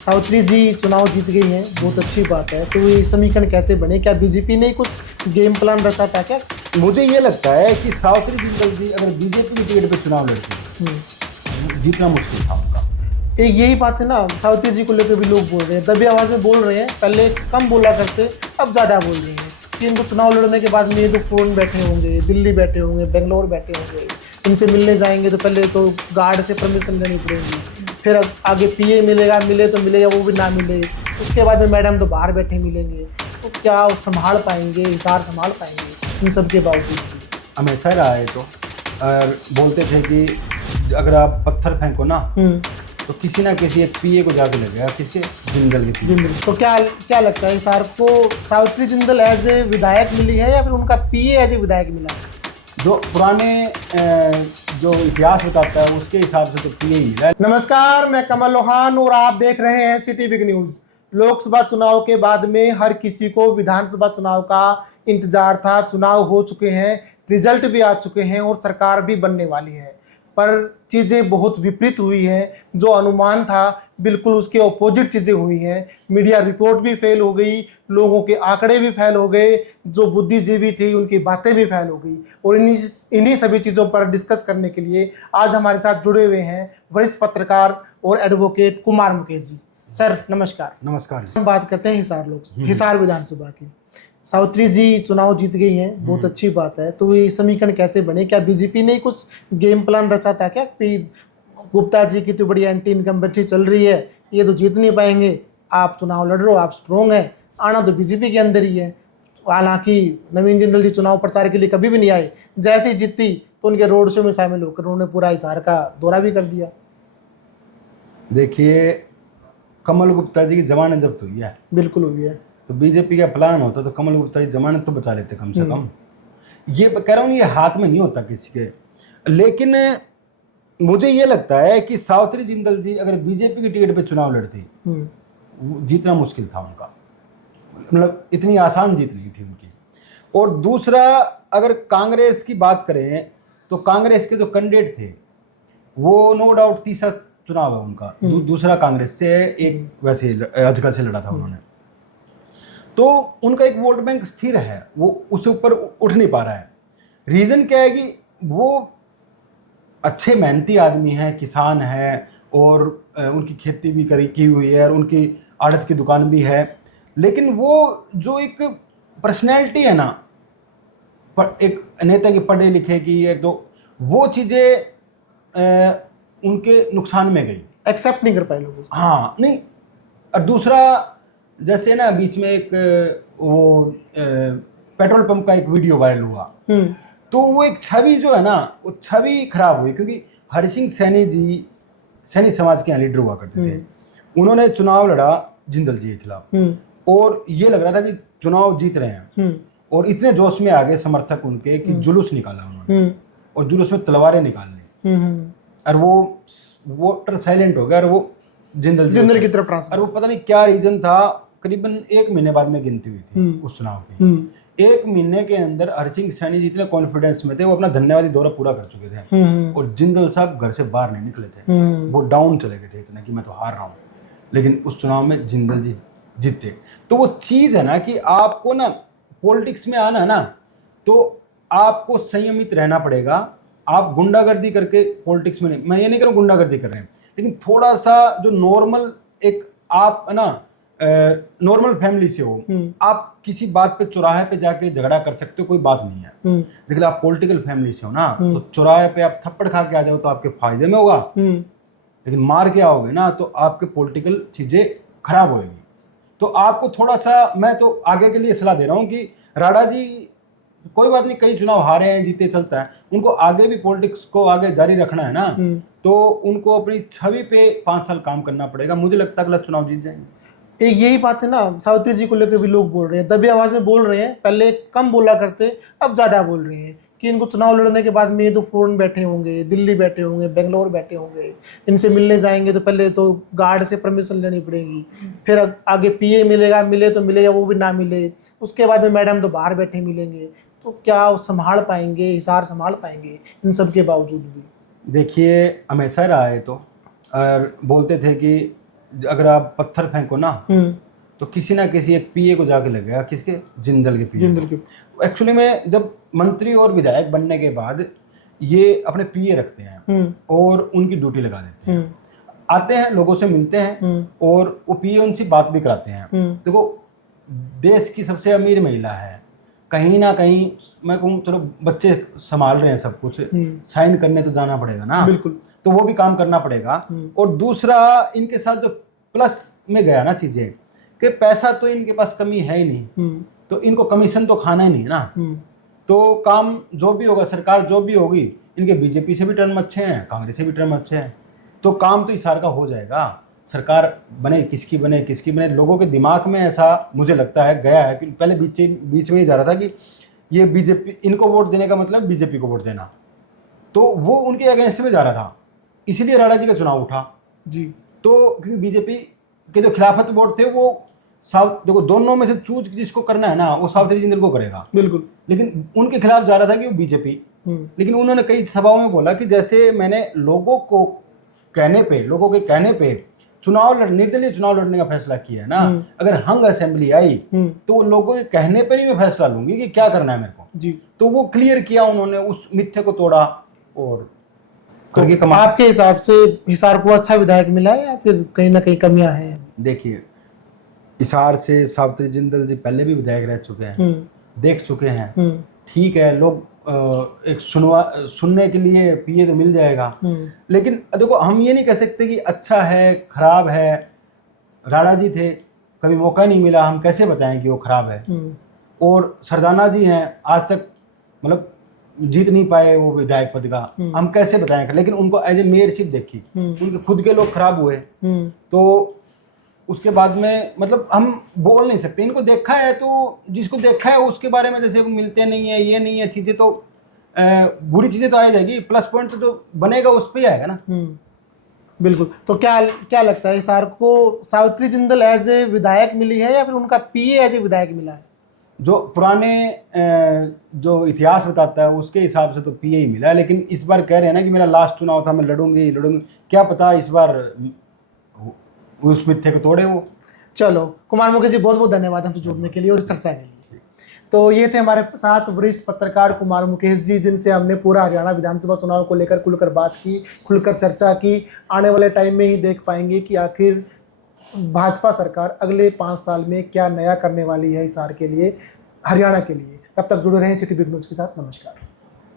सावित्री जी चुनाव जीत गई हैं, बहुत अच्छी बात है। तो ये समीकरण कैसे बने? क्या बीजेपी ने कुछ गेम प्लान रचा था क्या? मुझे ये लगता है कि सावित्री जिंदल जी अगर बीजेपी की टिकट पे चुनाव लड़ती जीतना मुश्किल था उनका। एक यही बात है ना, सावित्री जी को लेकर भी लोग बोल रहे हैं, दबी आवाज में बोल रहे हैं। पहले कम बोला करते, अब ज़्यादा बोल रहे हैं कि इनको चुनाव लड़ने के बाद में ये तो फोन बैठे होंगे, दिल्ली बैठे होंगे, बेंगलोर बैठे होंगे, इनसे मिलने जाएंगे तो पहले तो गार्ड से परमिशन लेनी पड़ेगी, फिर अब आगे पीए मिलेगा, मिले तो मिलेगा, वो भी ना मिले, उसके बाद में मैडम तो बाहर बैठे मिलेंगे। तो क्या वो संभाल पाएंगे, हिसार संभाल पाएंगे इन सब के बावजूद भी? हमेशा रहा है तो। और बोलते थे कि अगर आप पत्थर फेंको ना तो किसी ना किसी एक पीए को जाके लगेगा, किसी जिंदल की जिंदल। तो क्या क्या लगता है हिसार को, सावित्री जिंदल एज ए विधायक मिली है या फिर उनका पीए एज ए विधायक मिला है? जो पुराने जो इतिहास बताता है उसके हिसाब से तो पीए ही है। नमस्कार, मैं कमल लोहान और आप देख रहे हैं सिटी बिग न्यूज। लोकसभा चुनाव के बाद में हर किसी को विधानसभा चुनाव का इंतजार था। चुनाव हो चुके हैं, रिजल्ट भी आ चुके हैं और सरकार भी बनने वाली है, पर चीज़ें बहुत विपरीत हुई हैं। जो अनुमान था बिल्कुल उसके ऑपोजिट चीज़ें हुई हैं। मीडिया रिपोर्ट भी फेल हो गई, लोगों के आंकड़े भी फेल हो गए, जो बुद्धिजीवी थी उनकी बातें भी फेल हो गई। और इन्हीं सभी चीज़ों पर डिस्कस करने के लिए आज हमारे साथ जुड़े हुए हैं वरिष्ठ पत्रकार और एडवोकेट कुमार मुकेश जी। सर नमस्कार। नमस्कार जी। हम बात करते हैं हिसार विधानसभा की। सावित्री जी चुनाव जीत गई हैं, बहुत अच्छी बात है। तो ये समीकरण कैसे बने? क्या बीजेपी ने कुछ गेम प्लान रचा था क्या? गुप्ता जी की तो बड़ी एंटी इनकम्बेंसी चल रही है, ये तो जीत नहीं पाएंगे, आप चुनाव लड़ रहे हो, आप स्ट्रोंग हैं, आना तो बीजेपी के अंदर ही है। हालांकि नवीन जिंदल जी चुनाव प्रचार के लिए कभी भी नहीं आए, जैसे ही जीती तो उनके रोड शो में शामिल होकर उन्होंने पूरा हिसार का दौरा भी कर दिया। देखिए, कमल गुप्ता जी की जमानत जब्त हुई है, बिल्कुल हुई है। तो बीजेपी का प्लान होता तो कमल गुप्ता जी जमानत तो बचा लेते कम से कम। ये कह रहा हूँ, ये हाथ में नहीं होता किसी के। लेकिन मुझे ये लगता है कि सावित्री जिंदल जी अगर बीजेपी की टिकट पे चुनाव लड़ती जीतना मुश्किल था उनका। मतलब इतनी आसान जीत नहीं थी उनकी। और दूसरा, अगर कांग्रेस की बात करें तो कांग्रेस के जो कैंडिडेट थे वो नो डाउट तीसरा चुनाव है उनका। दूसरा कांग्रेस से, एक वैसे अजगर से लड़ा था उन्होंने, तो उनका एक वोट बैंक स्थिर है, वो उससे ऊपर उठ नहीं पा रहा है। रीज़न क्या है कि वो अच्छे मेहनती आदमी हैं, किसान हैं, और उनकी खेती भी की हुई है और उनकी आड़त की दुकान भी है। लेकिन वो जो एक पर्सनैलिटी है ना, एक नेता की, पढ़े लिखे की है, तो वो चीज़ें उनके नुकसान में गई, एक्सेप्ट नहीं कर पाए लोग उसको। हाँ नहीं। और दूसरा, जैसे ना बीच में एक वो पेट्रोल पंप का एक वीडियो वायरल हुआ, तो वो एक छवि जो है ना, वो छवि खराब हुई। क्योंकि हरि सिंह सैनी जी सैनी समाज के यहाँ लीडर हुआ करते थे, उन्होंने चुनाव लड़ा जिंदल जी के खिलाफ, और ये लग रहा था कि चुनाव जीत रहे हैं, और इतने जोश में आ गए समर्थक उनके कि जुलूस निकाला उन्होंने, और जुलूस में तलवारें निकाल ली, और वो वोटर साइलेंट हो गया, और वो जिंदल की तरफ ट्रांसफर। और वो पता नहीं क्या रीजन था। करीबन 1 महीने बाद में गिनती हुई थी उस चुनाव की। 1 महीने के अंदर हरि सिंह सैनी जितने कॉन्फिडेंस में थे, वो अपना धन्यवादी दौरा पूरा कर चुके थे, और जिंदल साहब घर से बाहर नहीं निकले थे, वो डाउन चले गए थे इतना कि मैं तो हार रहा हूँ। लेकिन उस चुनाव में जिंदल जी जीते। तो वो चीज़ है ना कि आपको ना पॉलिटिक्स में आना है ना, तो आपको संयमित रहना पड़ेगा। आप गुंडागर्दी करके पॉलिटिक्स में नहीं, मैं ये नहीं कह रहा हूँ गुंडागर्दी कर रहे हैं, लेकिन थोड़ा सा जो नॉर्मल, एक आप ना नॉर्मल फैमिली से हो, आप किसी बात पे चौराहे पे जाके झगड़ा कर सकते हो, कोई बात नहीं है। लेकिन आप पॉलिटिकल फैमिली से हो ना, तो चौराहे पे आप थप्पड़ खा के आ जाओ तो आपके फायदे में होगा, लेकिन मार के आओगे ना तो आपके पॉलिटिकल चीज़ें खराब होएगी। तो आपको थोड़ा सा, मैं तो आगे के लिए सलाह दे रहा हूँ कि राणा जी, कोई बात नहीं, कई चुनाव हारे हैं, जीते, चलता है, उनको आगे भी पॉलिटिक्स को आगे जारी रखना है ना, तो उनको अपनी छवि पे 5 साल काम करना पड़ेगा। मुझे लगता है अगला चुनाव जीत जाएंगे। एक यही बात है ना, सावित्री जी को लेकर भी लोग बोल रहे हैं, दबी आवाज में बोल रहे हैं। पहले कम बोला करते, अब ज्यादा बोल रहे हैं कि इनको चुनाव लड़ने के बाद में ये तो फोन बैठे होंगे, दिल्ली बैठे होंगे, बेंगलोर बैठे होंगे, इनसे मिलने जाएंगे तो पहले तो गार्ड से परमिशन लेनी पड़ेगी, फिर आगे पीए मिलेगा, मिले तो मिलेगा, वो भी ना मिले, उसके बाद में मैडम तो बाहर बैठे मिलेंगे। तो क्या वो संभाल पाएंगे, हिसार संभाल पाएंगे इन सब के बावजूद भी? देखिए, हमेशा रहा है तो। और बोलते थे कि अगर आप पत्थर फेंको ना तो किसी ना किसी एक पीए को जाके लगेगा, किसके, जिंदल के पीए। जिंदल के। एक्चुअली में जब मंत्री और विधायक बनने के बाद ये अपने पीए रखते हैं और उनकी ड्यूटी लगा देते हैं, आते हैं लोगों से मिलते हैं और वो पीए उनसे बात भी कराते हैं। देखो देश की सबसे अमीर महिला है, कहीं ना कहीं मैं कहूँ चलो बच्चे संभाल रहे हैं सब कुछ, साइन करने तो जाना पड़ेगा ना, बिल्कुल, तो वो भी काम करना पड़ेगा। और दूसरा इनके साथ जो प्लस में गया ना चीजें कि पैसा तो इनके पास कमी है ही नहीं, तो इनको कमीशन तो खाना ही नहीं है ना, तो काम जो भी होगा, सरकार जो भी होगी, इनके बीजेपी से भी टर्म अच्छे हैं, कांग्रेस से भी टर्म अच्छे हैं, तो काम तो इस साल का हो जाएगा। सरकार बने किसकी बने, लोगों के दिमाग में ऐसा मुझे लगता है गया है कि पहले बीच में ही जा रहा था कि ये बीजेपी, इनको वोट देने का मतलब बीजेपी को वोट देना, तो वो उनके अगेंस्ट में जा रहा था, इसीलिए राणा जी का चुनाव उठा जी। तो क्योंकि बीजेपी के जो खिलाफत वोट थे वो देखो दोनों में से चूज जिसको करना है ना वो सावित्री जिंदल को करेगा, बिल्कुल, लेकिन उनके खिलाफ जा रहा था कि वो बीजेपी। लेकिन उन्होंने कई सभाओं में बोला कि जैसे मैंने लोगों के कहने पे निर्दलीय चुनाव लड़ने का फैसला किया है ना, अगर हंग असेंबली आई तो वो लोगों के कहने पर ही मैं फैसला लूंगी कि क्या करना है मेरे को जी। तो वो क्लियर किया उन्होंने, उस मिथ्या को तोड़ा और तो आपके हिसाब से हिसार को अच्छा विधायक मिला है या फिर कहीं ना कहीं कमियां हैं? देखिए हिसार से सावित्री जिंदल जी पहले भी विधायक रह चुके हैं, देख चुके हैं, ठीक है, लोग एक सुनने के लिए पीए तो मिल जाएगा, लेकिन देखो हम ये नहीं कह सकते कि अच्छा है खराब है। राणा जी थे, कभी मौका नहीं मिला, हम कैसे बताएं कि वो खराब है। और सरदाना जी हैं, आज तक मतलब जीत नहीं पाए वो विधायक पद का, हम कैसे बताएं, लेकिन उनको एज ए मेयरशिप देखी, उनके खुद के लोग खराब हुए, तो उसके बाद में मतलब हम बोल नहीं सकते। इनको देखा है तो जिसको देखा है उसके बारे में जैसे मिलते नहीं है, ये नहीं है चीजें, तो बुरी चीजें तो आ जाएगी, प्लस पॉइंट तो जो बनेगा उस पर ही आएगा ना। बिल्कुल। तो क्या लगता है हिसार को सावित्री जिंदल एज ए विधायक मिली है या फिर उनका पीए एज ए विधायक मिला है? जो पुराने जो इतिहास बताता है उसके हिसाब से तो पीए ही मिला है, लेकिन इस बार कह रहे हैं ना कि मेरा लास्ट चुनाव था, मैं लड़ूंगी, क्या पता इस बार उस मिथ्ये को तोड़े वो। चलो कुमार मुकेश जी, बहुत बहुत धन्यवाद हमसे जुड़ने के लिए और इस चर्चा के लिए। तो ये थे हमारे साथ वरिष्ठ पत्रकार कुमार मुकेश जी, जिनसे हमने पूरा हरियाणा विधानसभा चुनाव को लेकर खुलकर बात की, खुलकर चर्चा की। आने वाले टाइम में ही देख पाएंगे कि आखिर भाजपा सरकार अगले 5 साल में क्या नया करने वाली है हिसार के लिए, हरियाणा के लिए। तब तक जुड़े रहें सिटी बिग न्यूज़ के साथ। नमस्कार।